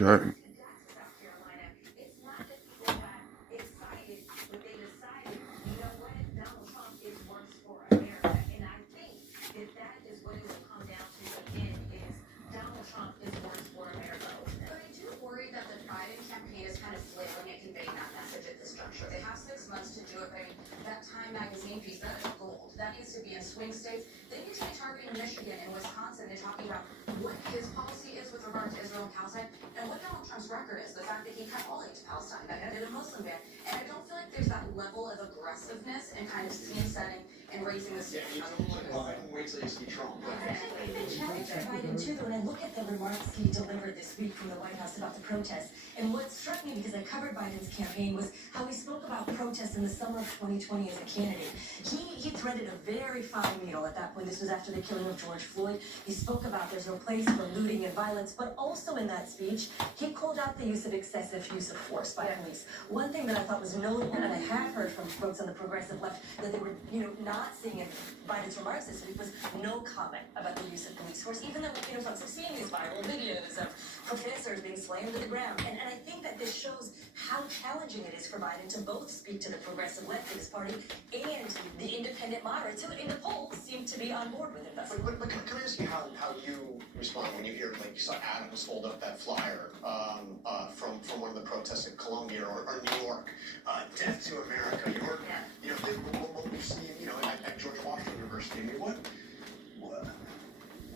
Okay. Worried that the Biden campaign is kind of flailing at conveying that message at this juncture. They have 6 months to do it, but I mean, that Time magazine piece, that is gold. That needs to be in swing states. They need to be targeting Michigan and Wisconsin. They're talking about what his policy is with regard to Israel and Palestine, and what Donald Trump's record is. The fact that he cut all aid to Palestine, that he did a Muslim ban. And I don't feel like there's that level of aggressiveness and kind of scene setting and raising the stakes. Wait till you see Trump. We've been challenged by Biden too, though, when I look at the remarks he delivered this week from the White House about the protests, and what struck me because I covered Biden's campaign was how he spoke about protests in the summer of 2020 as a candidate. He threaded a very fine needle at that point. This was after the killing of George Floyd. He spoke about there's no place for looting and violence, but also in that speech, he called out the use of excessive use of force by police. One thing that I thought was notable, and I have heard from folks on the progressive left that they were, not seeing in Biden's remarks this week, was no comment about the use of police force, even though, folks have seen these viral videos of professors being slammed to the ground. And I think that this shows how challenging it is for Biden to both speak to the progressive left of his party and the independent moderates, who in the polls seem to be on board with it thus far. But can I ask you how you respond when you hear, like you saw Adams hold up that flyer from one of the protests in Columbia or New York, Death to America, what we've seen, at George Washington University. I mean,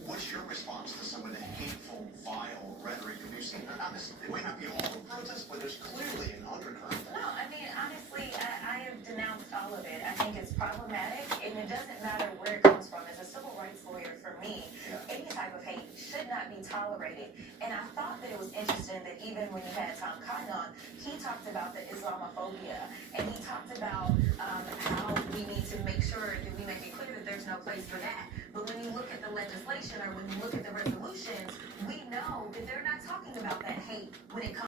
what's your response to some of the hateful, vile rhetoric that we've seen? It might not be all the protests, but there's clearly an undercurrent. No, I mean, honestly, I have denounced all of it. I think it's problematic, and it doesn't matter where it comes from. As a civil rights lawyer, for me, any type of hate should not be tolerated. And I thought that it was interesting that even when you had Tom Cotton on, he talked about the Islamophobia, and he talked about how we need to make sure that we make it clear that there's no place for that. But when you look at the legislation or when you look at the resolutions, we know that they're not talking about that hate when it comes